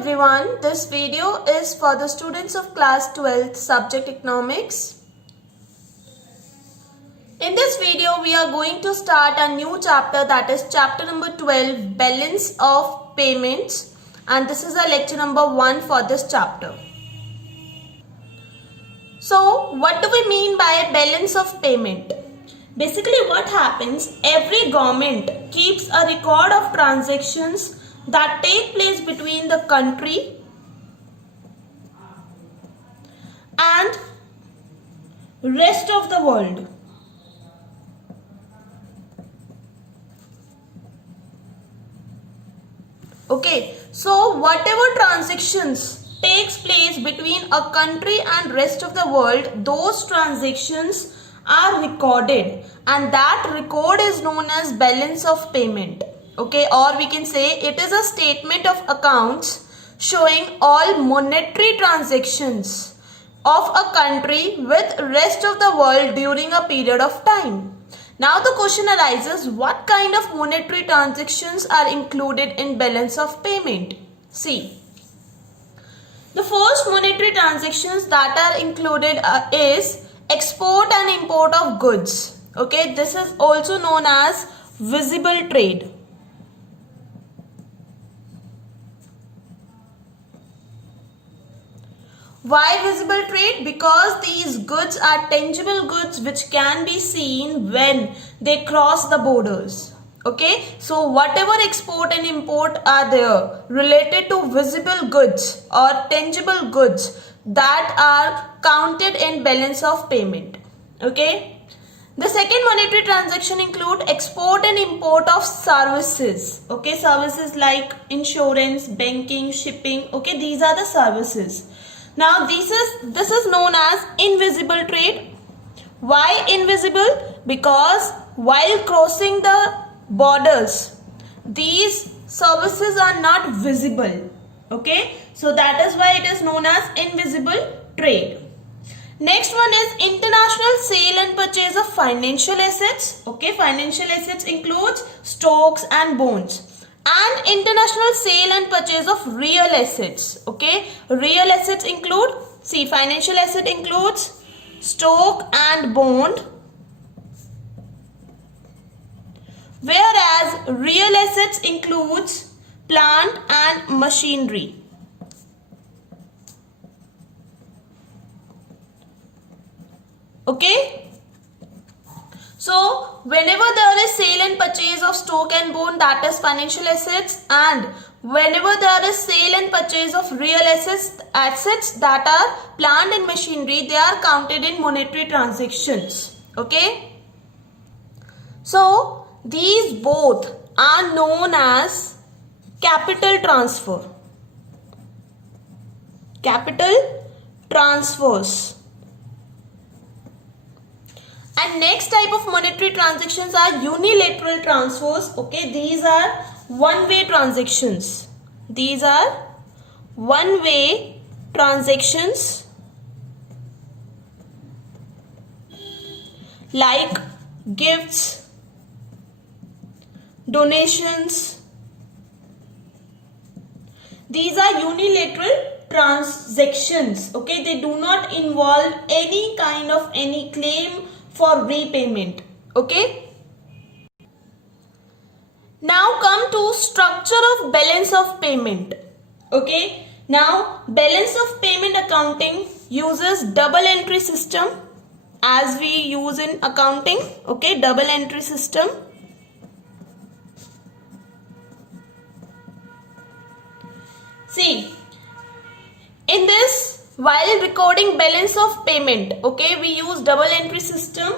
everyone, this video is for the students of class 12th subject economics. In this video we are going to start a new chapter, that is chapter number 12, balance of payments, and this is a lecture number 1 for this chapter. So what do we mean by balance of payment? Basically what happens, every government keeps a record of transactions that take place between the country and rest of the world. Okay, so whatever transactions takes place between a country and rest of the world, those transactions are recorded, and that record is known as balance of payment. Okay, or we can say it is a statement of accounts showing all monetary transactions of a country with rest of the world during a period of time. Now the question arises, what kind of monetary transactions are included in balance of payment? See, the first monetary transactions that are included is export and import of goods. Okay, this is also known as visible trade. Why visible trade? Because these goods are tangible goods which can be seen when they cross the borders. Okay, so whatever export and import are there related to visible goods or tangible goods, that are counted in balance of payment. Okay, the second monetary transaction include export and import of services. Okay, services like insurance, banking, shipping. Okay, these are the services. Now this is known as invisible trade. Why invisible? Because while crossing the borders, these services are not visible. Okay, so that is why it is known as invisible trade. Next one is international sale and purchase of financial assets. Okay, financial assets includes stocks and bonds. And international sale and purchase of real assets. Okay, real assets include, see, financial asset includes stock and bond, whereas real assets includes plant and machinery. Okay, so whenever there is sale and purchase of stock and bond, that is financial assets, and whenever there is sale and purchase of real assets that are plant and machinery, they are counted in monetary transactions. Okay, so these both are known as capital transfer. Capital transfers. And next type of monetary transactions are unilateral transfers. Okay, these are one-way transactions. These are one-way transactions like gifts, donations. These are unilateral transactions. Okay, they do not involve any kind of any claim for repayment. Okay, now come to structure of balance of payment. Okay, now balance of payment accounting uses double entry system as we use in accounting. Okay, double entry system. See, in this, while recording balance of payment, okay, we use double entry system,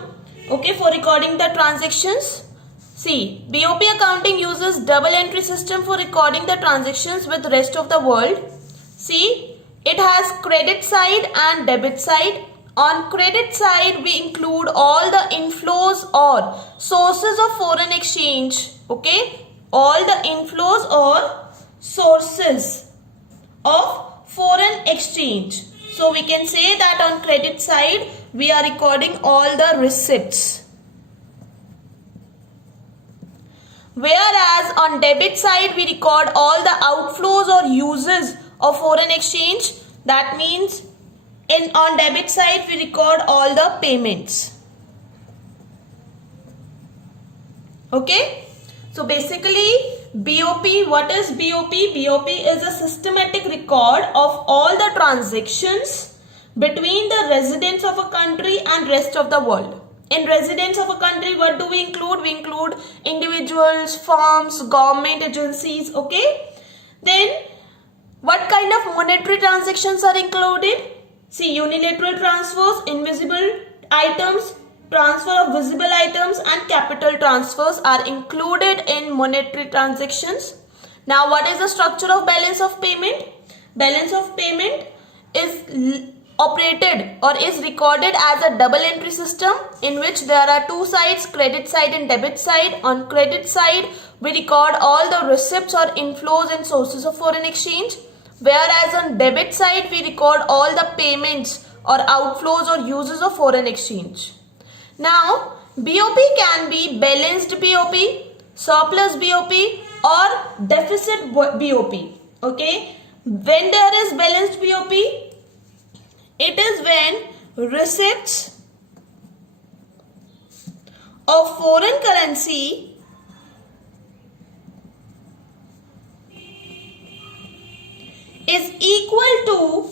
okay, for recording the transactions. See, BOP accounting uses double entry system for recording the transactions with rest of the world. See, it has credit side and debit side. On credit side, we include all the inflows or sources of foreign exchange. Okay, all the inflows or sources of foreign exchange. So we can say that on credit side we are recording all the receipts, whereas on debit side we record all the outflows or uses of foreign exchange. That means on debit side we record all the payments. Okay. So basically BOP, what is BOP? BOP is a systematic record of all the transactions between the residents of a country and rest of the world. In residents of a country, what do we include? We include individuals, firms, government agencies. Okay. Then what kind of monetary transactions are included? See, unilateral transfers, invisible items, transfer of visible items and capital transfers are included in monetary transactions. Now, what is the structure of balance of payment? Balance of payment is operated or is recorded as a double entry system in which there are two sides, credit side and debit side. On credit side, we record all the receipts or inflows and sources of foreign exchange, whereas on debit side, we record all the payments or outflows or uses of foreign exchange. Now, BOP can be balanced BOP, surplus BOP or deficit BOP. Okay. When there is balanced BOP, it is when receipts of foreign currency is equal to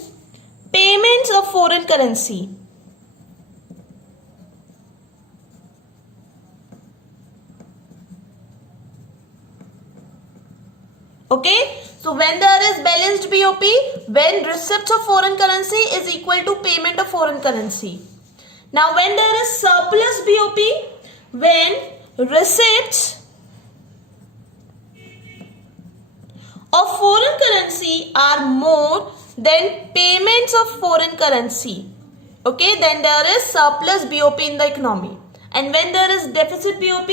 payments of foreign currency. Okay, so when there is balanced BOP, when receipts of foreign currency is equal to payment of foreign currency. Now, when there is surplus BOP, when receipts of foreign currency are more than payments of foreign currency. Okay, then there is surplus BOP in the economy. And when there is deficit BOP,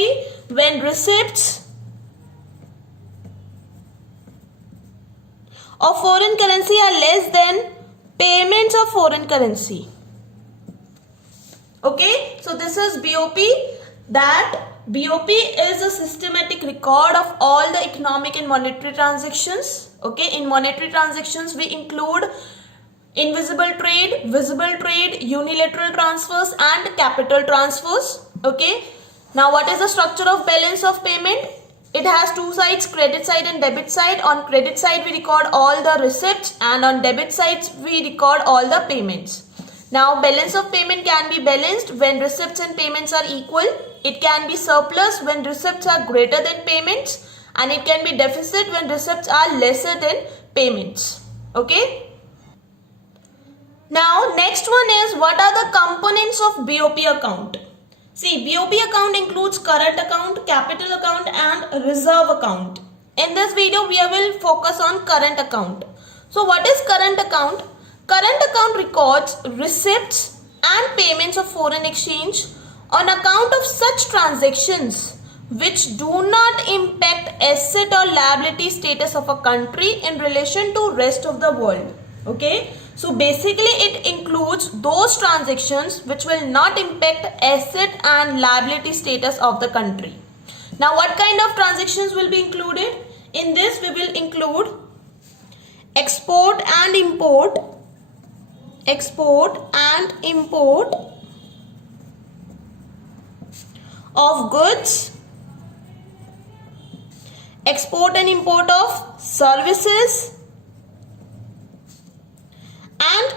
when receipts of foreign currency are less than payments of foreign currency. Okay, so this is BOP. That BOP is a systematic record of all the economic and monetary transactions. Okay, in monetary transactions we include invisible trade, visible trade, unilateral transfers and capital transfers. Okay, now what is the structure of balance of payment? It has two sides, credit side and debit side. On credit side, we record all the receipts and on debit sides, we record all the payments. Now, balance of payment can be balanced when receipts and payments are equal. It can be surplus when receipts are greater than payments. And it can be deficit when receipts are lesser than payments. Okay. Now, next one is what are the components of BOP account? See, BOP account includes current account, capital account and reserve account. In this video, we will focus on current account. So, what is current account? Current account records receipts and payments of foreign exchange on account of such transactions which do not impact asset or liability status of a country in relation to rest of the world. Okay. So basically it includes those transactions which will not impact asset and liability status of the country. Now what kind of transactions will be included? In this we will include export and import of goods, export and import of services and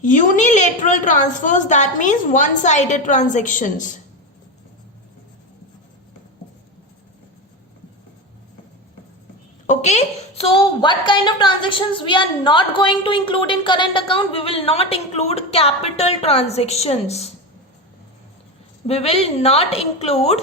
unilateral transfers, that means one-sided transactions. Okay, so what kind of transactions we are not going to include in current account? We will not include capital transactions. We will not include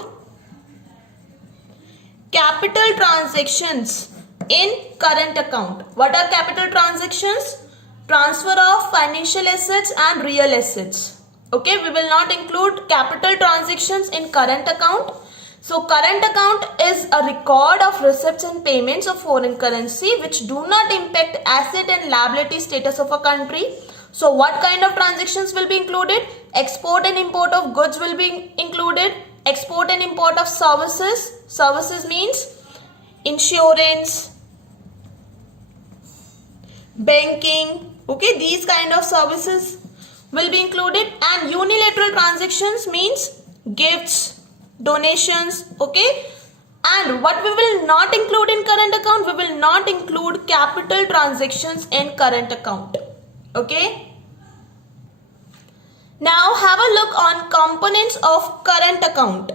capital transactions in current account. What are capital transactions? Transfer of financial assets and real assets. Okay, we will not include capital transactions in current account. So current account is a record of receipts and payments of foreign currency which do not impact asset and liability status of a country. So what kind of transactions will be included? Export and import of goods will be included. Export and import of services. Services means insurance, banking, okay, these kind of services will be included. And unilateral transactions means gifts, donations, okay. And what we will not include in current account, we will not include capital transactions in current account, okay. Now have a look on components of current account.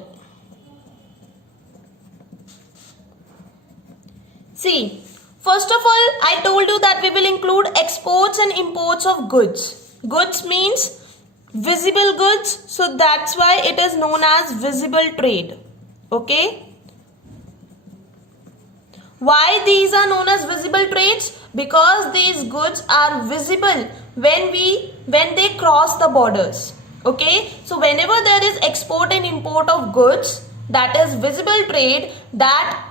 See, first of all, I told you that we will include exports and imports of goods. Goods means visible goods, so that's why it is known as visible trade, okay. Why these are known as visible trades? Because these goods are visible when they cross the borders, okay. So whenever there is export and import of goods, that is visible trade, that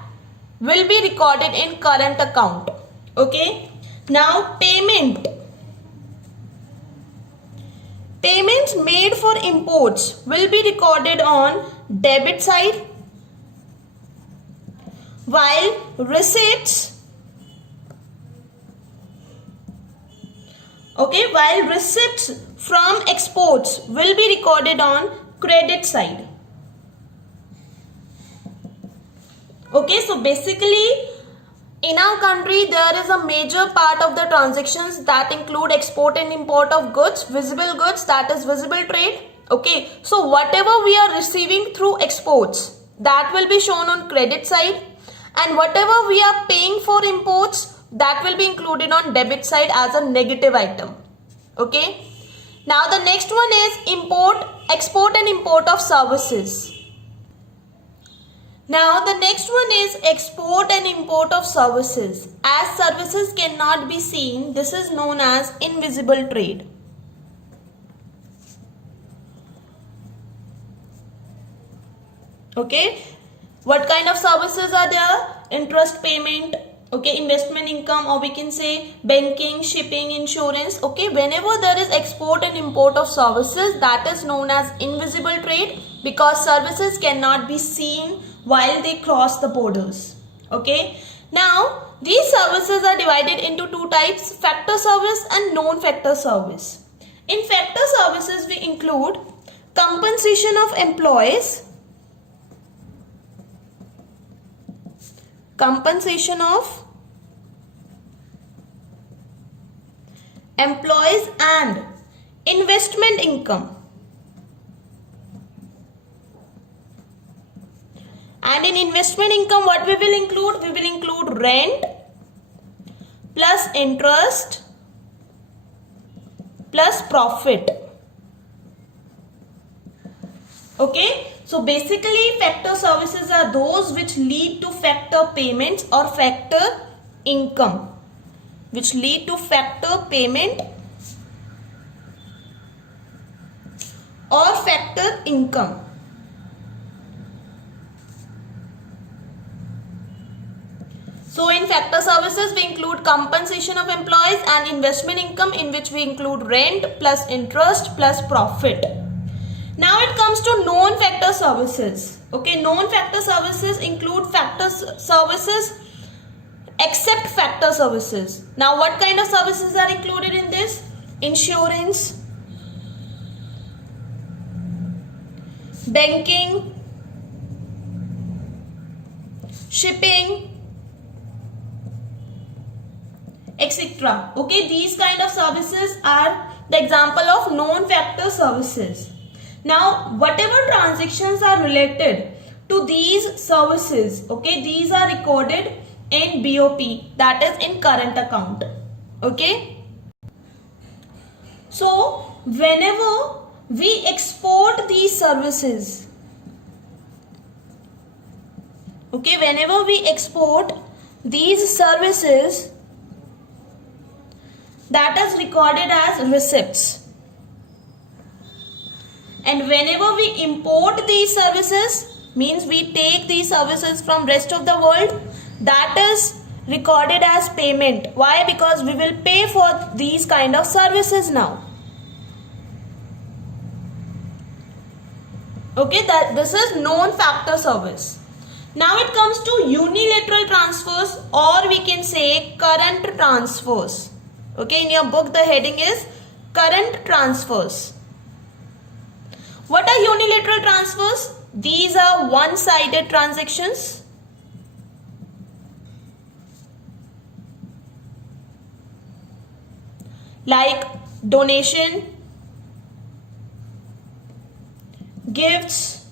will be recorded in current account, okay. Now payments made for imports will be recorded on debit side, while receipts from exports will be recorded on credit side. Okay, so basically in our country there is a major part of the transactions that include export and import of goods, visible goods, that is visible trade, okay. So whatever we are receiving through exports, that will be shown on credit side, and whatever we are paying for imports, that will be included on debit side as a negative item, okay. Now the next one is export and import of services. Now the next one is export and import of services. As services cannot be seen, this is known as invisible trade. Okay, what kind of services are there? Interest payment, okay, investment income, or we can say banking, shipping, insurance, okay. Whenever there is export and import of services, that is known as invisible trade, because services cannot be seen while they cross the borders, okay. Now these services are divided into two types: factor service and non-factor service. In factor services we include compensation of employees, and investment income. And in investment income, what we will include? We will include rent plus interest plus profit. Okay, so basically factor services are those which lead to factor payments or factor income, So in factor services we include compensation of employees and investment income, in which we include rent plus interest plus profit. Now it comes to non-factor services. Okay, non-factor services include factor services except factor services. Now what kind of services are included in this? Insurance, banking, shipping, etc. Okay, these kind of services are the example of non-factor services. Now whatever transactions are related to these services, okay, these are recorded in BOP, that is in current account. Okay, so whenever we export these services, okay, whenever we export these services, that is recorded as receipts. And whenever we import these services, means we take these services from rest of the world, that is recorded as payment. Why? Because we will pay for these kind of services now. Okay, that this is non-factor service. Now it comes to unilateral transfers, or we can say current transfers. Okay, in your book the heading is current transfers. What are unilateral transfers? These are one-sided transactions. Like donation, gifts,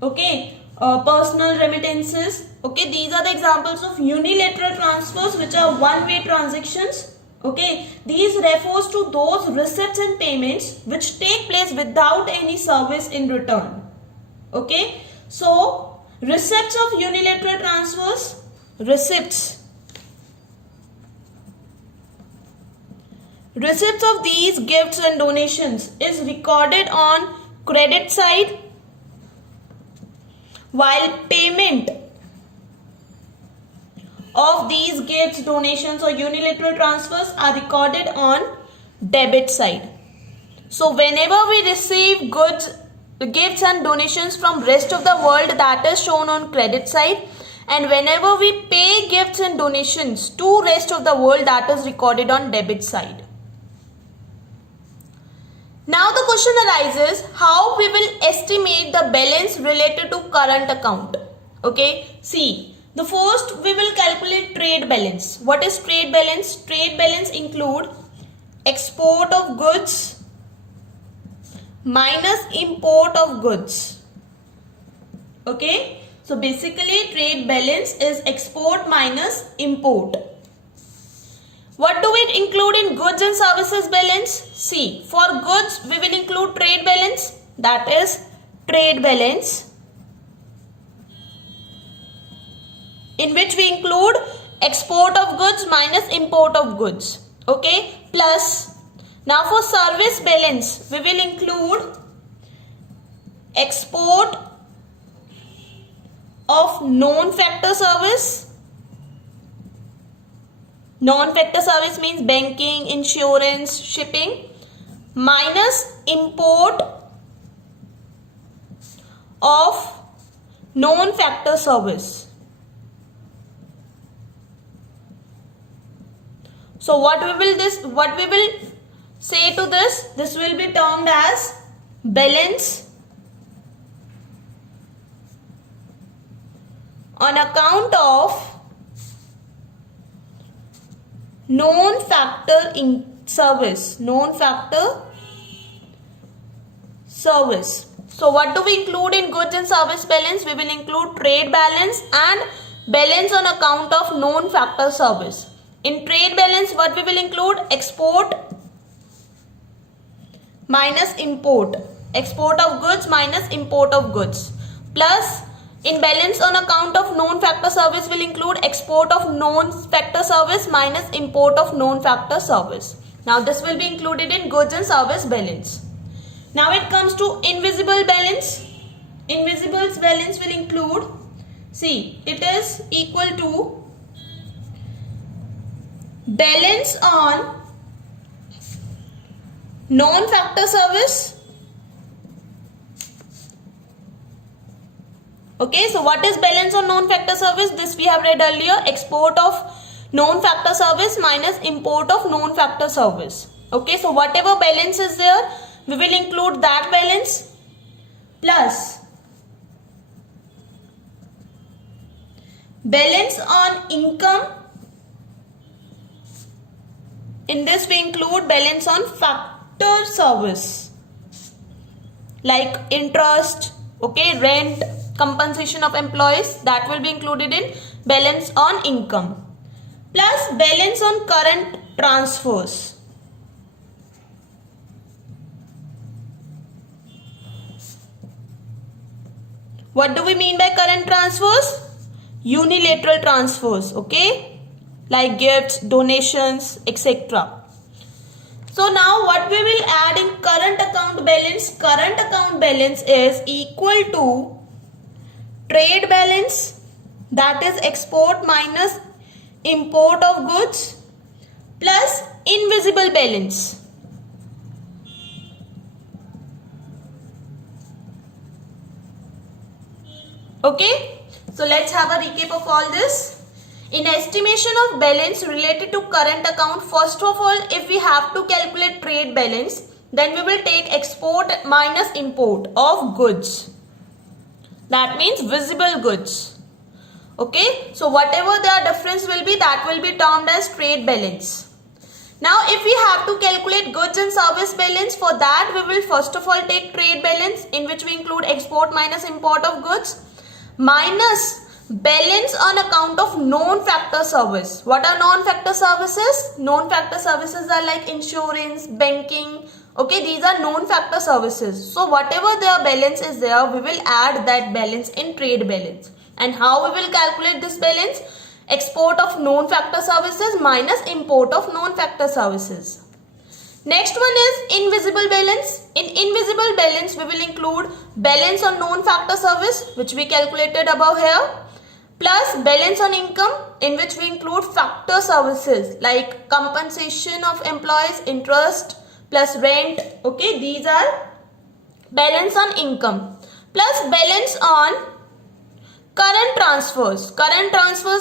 okay, personal remittances. Okay, these are the examples of unilateral transfers which are one-way transactions. Okay, these refers to those receipts and payments which take place without any service in return. Okay, so receipts of unilateral transfers, receipts of these gifts and donations is recorded on credit side, while payment of these gifts, donations or unilateral transfers are recorded on debit side. So whenever we receive goods, gifts and donations from rest of the world, that is shown on credit side, and whenever we pay gifts and donations to rest of the world, that is recorded on debit side. Now the question arises, how we will estimate the balance related to current account. Okay, see. The first we will calculate trade balance. What is trade balance? Trade balance include export of goods minus import of goods. Okay. So basically trade balance is export minus import. What do we include in goods and services balance? See, for goods we will include trade balance, that is trade balance, in which we include export of goods minus import of goods. Okay, plus now for service balance we will include export of non-factor service. Non-factor service means banking, insurance, shipping, minus import of non-factor service. So what we will say to this? This will be termed as balance on account of non-factor service. Non-factor service. So what do we include in goods and service balance? We will include trade balance and balance on account of non-factor service. In trade balance, what we will include? Export minus import. Export of goods minus import of goods. Plus, in balance on account of non-factor service, will include export of non-factor service minus import of non-factor service. Now, this will be included in goods and service balance. Now, it comes to invisible balance. Invisible balance will include, see, it is equal to balance on non-factor service. Okay, so what is balance on non-factor service? This we have read earlier, export of non-factor service minus import of non-factor service. Okay, so whatever balance is there, we will include that balance plus balance on income. In this we include balance on factor service like interest, okay, rent, compensation of employees, that will be included in balance on income, plus balance on current transfers. What do we mean by current transfers? Unilateral transfers, okay, like gifts, donations, etc. So now what we will add in current account balance? Current account balance is equal to trade balance, that is export minus import of goods, plus invisible balance. Okay, so let's have a recap of all this. In estimation of balance related to current account, first of all, if we have to calculate trade balance, then we will take export minus import of goods. That means visible goods. Okay, so whatever their difference will be, that will be termed as trade balance. Now, if we have to calculate goods and service balance, for that we will first of all take trade balance, in which we include export minus import of goods, minus balance on account of non-factor service. What are non-factor services? Non-factor services are like insurance, banking. Okay, these are non-factor services. So whatever their balance is there, we will add that balance in trade balance. And how we will calculate this balance? Export of non-factor services minus import of non-factor services. Next one is invisible balance. In invisible balance, we will include balance on non-factor service, which we calculated above here, plus balance on income, in which we include factor services like compensation of employees, interest plus rent. Okay, these are balance on income, plus balance on current transfers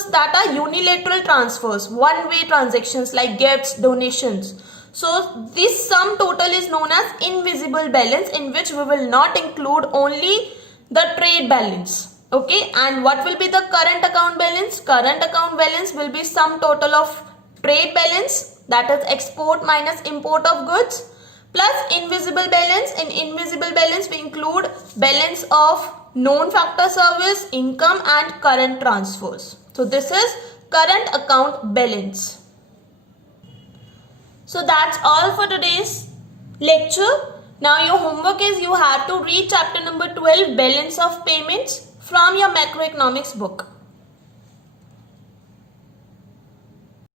that are unilateral transfers, one-way transactions like gifts, donations. So this sum total is known as invisible balance, in which we will not include only the trade balance. Okay, and what will be the current account balance? Current account balance will be sum total of trade balance, that is export minus import of goods, plus invisible balance. In invisible balance, we include balance of non-factor service, income and current transfers. So this is current account balance. So that's all for today's lecture. Now your homework is you have to read chapter number 12, balance of payments, from your macroeconomics book.